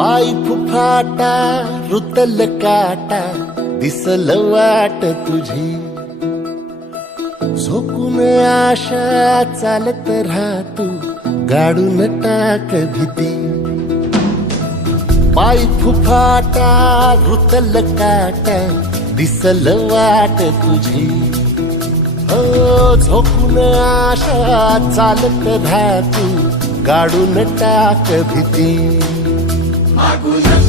पाय फुफाटा रुतल काटा दिसल वाट तुझी झोकून आशा चालत राहतो गाडून टाक भीती पाय फुफाटा रुतल काटा दिसल वाट तुझी हो झोकून आशा चालत राहतो गाडून टाक भीती मागून